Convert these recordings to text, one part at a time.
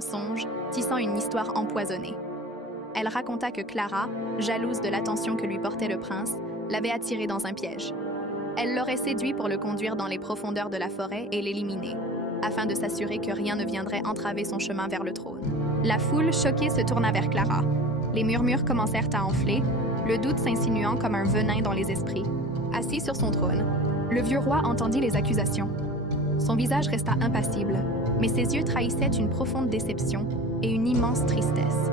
mensonges, tissant une histoire empoisonnée. Elle raconta que Clara, jalouse de l'attention que lui portait le prince, l'avait attiré dans un piège. Elle l'aurait séduit pour le conduire dans les profondeurs de la forêt et l'éliminer, afin de s'assurer que rien ne viendrait entraver son chemin vers le trône. La foule, choquée, se tourna vers Clara. Les murmures commencèrent à enfler, le doute s'insinuant comme un venin dans les esprits. Assis sur son trône, le vieux roi entendit les accusations. Son visage resta impassible, mais ses yeux trahissaient une profonde déception et une immense tristesse.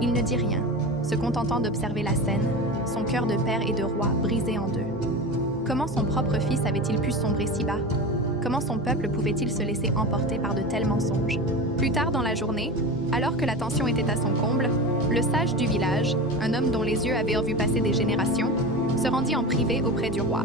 Il ne dit rien, se contentant d'observer la scène, son cœur de père et de roi brisé en deux. Comment son propre fils avait-il pu sombrer si bas? Comment son peuple pouvait-il se laisser emporter par de tels mensonges? Plus tard dans la journée, alors que la tension était à son comble, le sage du village, un homme dont les yeux avaient vu passer des générations, se rendit en privé auprès du roi.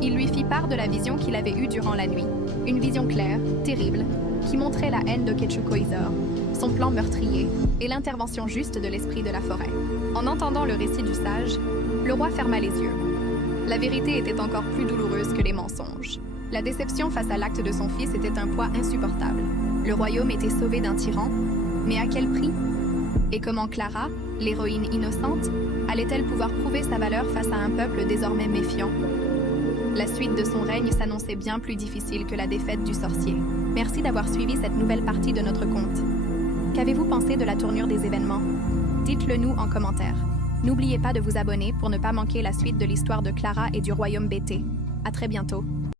Il lui fit part de la vision qu'il avait eue durant la nuit, une vision claire, terrible, qui montrait la haine d'Oketchukoizor, son plan meurtrier et l'intervention juste de l'esprit de la forêt. En entendant le récit du sage, le roi ferma les yeux. La vérité était encore plus douloureuse que les mensonges. La déception face à l'acte de son fils était un poids insupportable. Le royaume était sauvé d'un tyran, mais à quel prix? Et comment Clara, l'héroïne innocente, allait-elle pouvoir prouver sa valeur face à un peuple désormais méfiant? La suite de son règne s'annonçait bien plus difficile que la défaite du sorcier. Merci d'avoir suivi cette nouvelle partie de notre conte. Qu'avez-vous pensé de la tournure des événements? Dites-le nous en commentaire. N'oubliez pas de vous abonner pour ne pas manquer la suite de l'histoire de Clara et du royaume BT. À très bientôt.